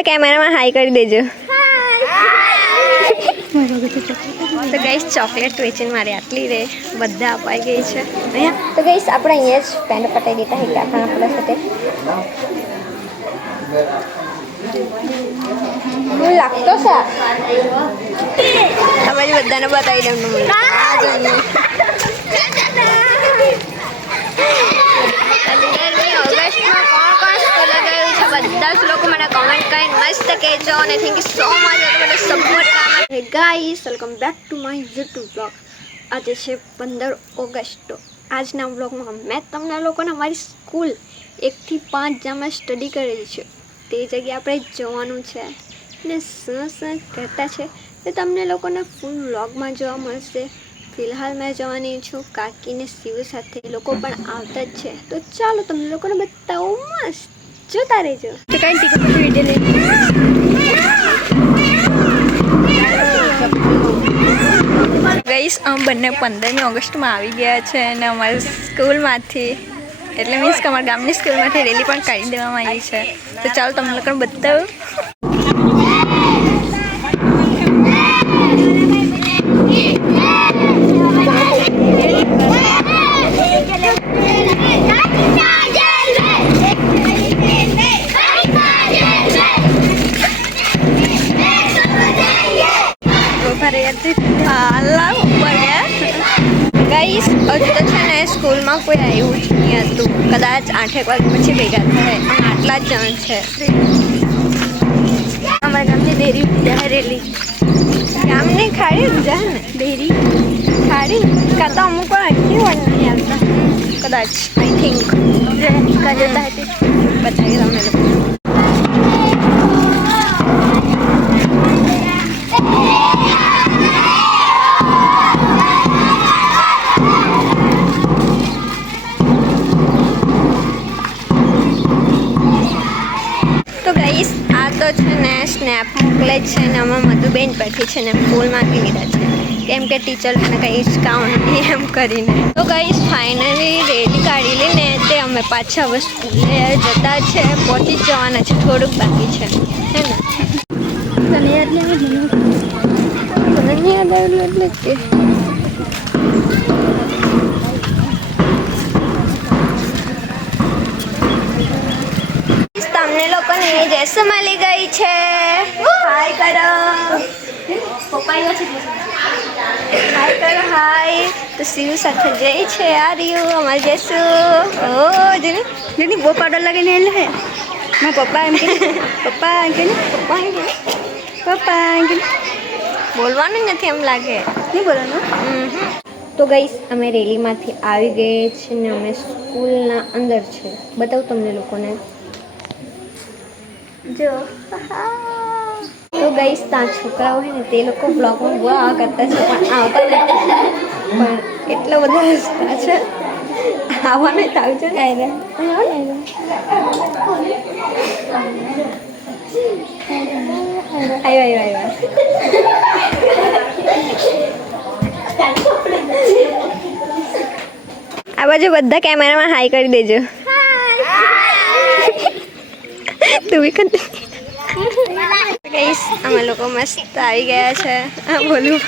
બધા કેમેરામાં હાઈ કરી દેજો. તો ગાઈસ ચોકલેટ વેચીને મારી આટલી રે બધા અપાઈ ગઈ છે અહીંયા. તો ગાઈસ આપણે અહીંયા જ પેન્ટ પટાઈ દેતા હે આપણા આપણા સાથે. મને લાગતો છે તમારી બધાને બતાવી દઉં. બધા જ લોકો મને કમેન્ટ કરીને મસ્ત કહેજો અને થેન્ક યુ સો મચ બધો સપોર્ટ કરવા માટે. Guys welcome back to my YouTube blog. આજે છે 15 ઓગસ્ટ. આજના બ્લોગમાં મેં તમને લોકોને અમારી સ્કૂલ 1 થી 5 જ્યાં સ્ટડી કરેલી છે તે જગ્યાએ આપણે જવાનું છે ને શું શું કહેતા છે તે તમને લોકોને ફૂલ વ્લોગમાં જોવા મળશે. ફિલહાલ મેં જવાની છું કાકીને શિવ સાથે. એ લોકો પણ આવતા જ છે તો ચાલો તમને લોકોને બતાવો. મસ્ત જોતા રહેજો. તો કઈ ટિકિટ વિડીયો લઈ ગઈશ. આમ બંને 15મી ઓગસ્ટમાં આવી ગયા છે અને અમારી સ્કૂલમાંથી એટલે મીન્સ કે અમારા ગામની સ્કૂલમાંથી રેલી પણ કાઢી દેવામાં આવી છે. તો ચાલો તમને લોકોને બતાવું. ગાઈસ હજુ તો છે ને સ્કૂલમાં કોઈ આવ્યું જ નહીં હતું. કદાચ 8 વાગ્યા પછી ભેગા થાય. આટલા જ જણ છે. અમારા ગામની ડેરી રેલી ગામની ખાડી જા ને ડેરી ખાડી કાં તો અમુક વાર આટલી વાર નહીં આવતા કદાચ. આઈ થિંક જતા હતી બતાવી તમને લોકો. તો છે ને સ્નેપ મોકલે છે ને અમે મધુબેન પરથી છે ને ફૂલ માંગી લીધા છે કેમ કે ટીચરને કંઈ ડિસ્કાઉન્ટ નહીં એમ કરીને. તો ગાઈસ ફાઇનલી રેડી કાઢી લઈને તે અમે પાછા હવે સ્કૂલે જતા છે. પહોંચી જ જવાના છે. થોડુંક બાકી છે હે ને. તને યાદ નહીં આવેલું એટલે કે તમને લોકોને ડ્રેસ મળી ગઈ છે. હાય કરો હાય કરો હાય. તો શિવ સાથે જઈ છે આ રહ્યું અમારે જઈશું. ઓ જેની બહુ પાવડર લગાવીને એટલે હે મારા પપ્પા એમ કે પપ્પા એમ કે પપ્પા એમ કે પપ્પા એમ કે બોલવાનું નથી એમ લાગે. નહીં બોલવાનું. તો ગાઈસ અમે રેલીમાંથી આવી ગઈ છે ને અમે સ્કૂલના અંદર છે. બતાવું તમને લોકોને જો. તો ગાઈસ ત્યાં છોકરાઓ હોય ને તે લોકો બ્લોગમાં બહુ આવા કરતા છે પણ આવતા નથી. પણ એટલો બધો હસતા છે. આવવાનું જ આવજો ને. આવ્યા આ બાજુ બધા કેમેરામાં હાઈ કરી દેજો. તું બી કર. ગાઈસ અમે લોકો મસ્ત આવી ગયા છે. બોલું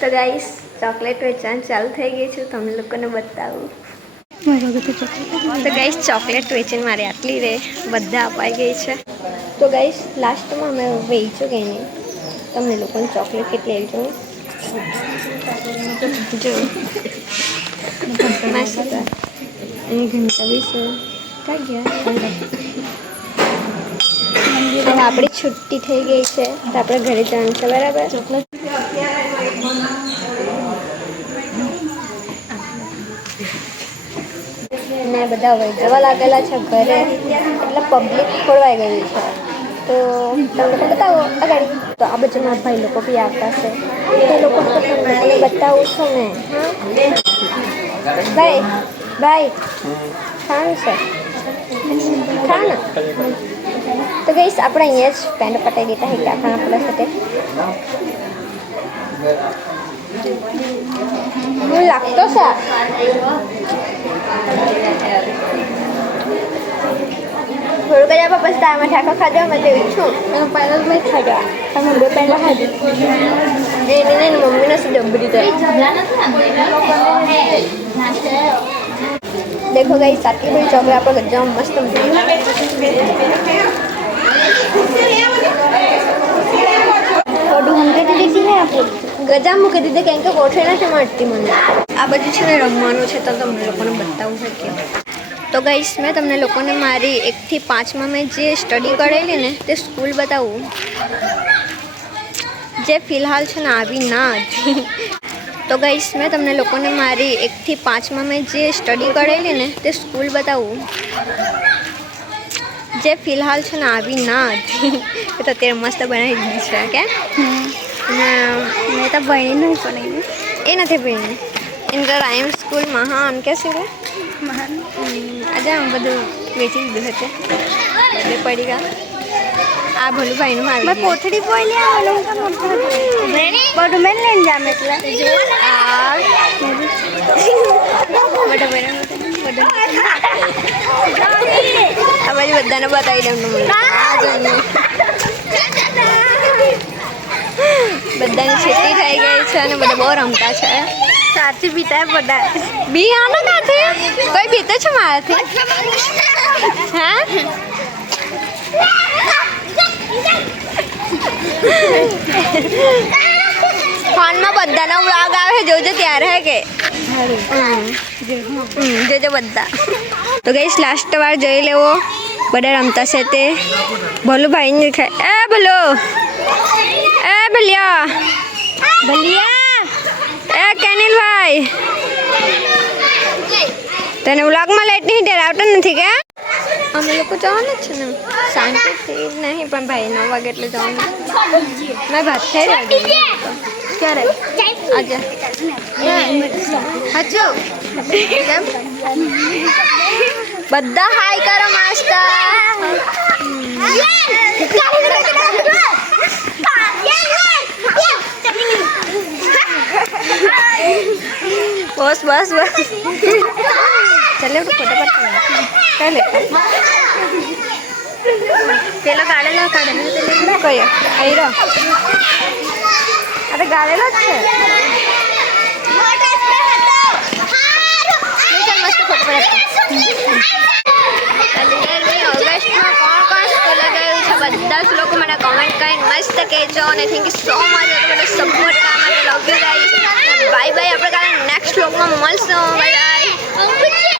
તો ગાઈસ ચોકલેટ વેચવાનું ચાલુ થઈ ગઈ છે, તમને લોકોને બતાવું. તો ગાઈસ ચોકલેટ વેચીને મારી આટલી રે બધા અપાઈ ગઈ છે. તો ગાઈસ લાસ્ટમાં અમે વેચ્યું કે નહીં તમને લોકોને ચોકલેટ કેટલી આવી જો મસ્ત એ ઘંટા બી છે ક્યાં ગયા. હવે આપણી છુટ્ટી થઈ ગઈ છે તો આપણે ઘરે જવાનું છે બરાબર. ચોકલેટ ને બધા હવે જવા લાગેલા છે ઘરે એટલે પબ્લિક ખોરવાઈ ગયું છે. તો તમને લોકો બતાવો અગાડી. તો આ બાજુના ભાઈ લોકો બી આવતા છે એ લોકો તો તમને બતાવું છું ને. હા ભાઈ ભાઈ ખાવાનું છે ખાના. તો ગઈશ આપણે અહીંયા જ પેન્ટ પટાઈ દેતા હે આપણા આપણા સાથે. હું લાગતો છે થોડુંક જ આપણે પછી તારમાં ઠાકો ખાજો મેં જેવી છું અને પહેલાં મેં ખાજો તમે બે પહેલાં ખાજો એને નહીં મમ્મીને શું ડબરી થાય. देखो गाइस आटली बड़ी चॉकलेट આપણે ગજામાં મસ્ત મળી. થોડું મૂકી દીધી છે આપણે ગજા મૂકી દીધી કેમ કે કોઠે નથી મળતી મને. આ બધું છે ને રમવાનું છે તો તમને લોકોને બતાવવું હોય કે. તો ગાઈસ મેં તમને લોકોને મારી 1 થી 5માં મેં જે સ્ટડી કરેલી ને તે સ્કૂલ બતાવું જે ફિલહાલ છે ને આવી ના હતી. તો ગાઈસ મેં તમને લોકોને મારી 1 થી 5માં મેં જે સ્ટડી કરેલી ને તે સ્કૂલ બતાવું જે ફિલહાલ છે ને આવી ના હતી. તો અત્યારે મસ્ત બનાવી દીધી છે કે મેં તો ભણી નહીં બનાવી એ નથી ભણી ઇન્ટર આઈએમ સ્કૂલ મહાન કે છે રે આજે આમ બધું વેચી દીધું હતું એટલે પડી ગયા. આ ભલુભાઈનું આવી કોથળી બોલી બધું મેં લઈને જામ એટલે આ બાજુ બધાને બતાવી દઉં બધાની છેટી થઈ ગઈ છે અને બધા બહુ રમતા છે. સાચી પીતા બધા બી આનો નથી કોઈ પીતો છે મારાથી હા ફોનમાં બધાનો વ્લોગ આવે જોજો ત્યારે હે કે જોજો બધા. તો ગઈશ લાસ્ટ વાર જોઈ લેવો બધા રમતા છે તે. ભલું ભાઈ ને ખાય એ ભલો એ ભલિયા ભલિયા એ કેનિલ ભાઈ તને વ્લોગમાં લાઈટ નહીં ડરાવતો નથી કે. અમે લોકો જવાનું જ છે ને શાંતિથી નહીં પણ ભાઈ 9 વાગે એટલે જવાનું. મેં ભાત ખાઈ રહી ક્યારે આજે સાચું બધા હાય કરો માસ્ટર. બસ બસ બસ ચાલે ફટાફટ ચાલે પેલો ગાળેલો કયો અહીં રહો અરે ગાળેલો જ છે મસ્ત ફટાફટ. બધા જ લોકો મને કોમેન્ટ કરીને મસ્ત કહેજો અને થેન્ક યુ સો મચ બધો સપોર્ટ કરવા માટે. Love you guys bye bye. આપણે કાલે નેક્સ્ટ વ્લોગમાં મળશું. Bye bye.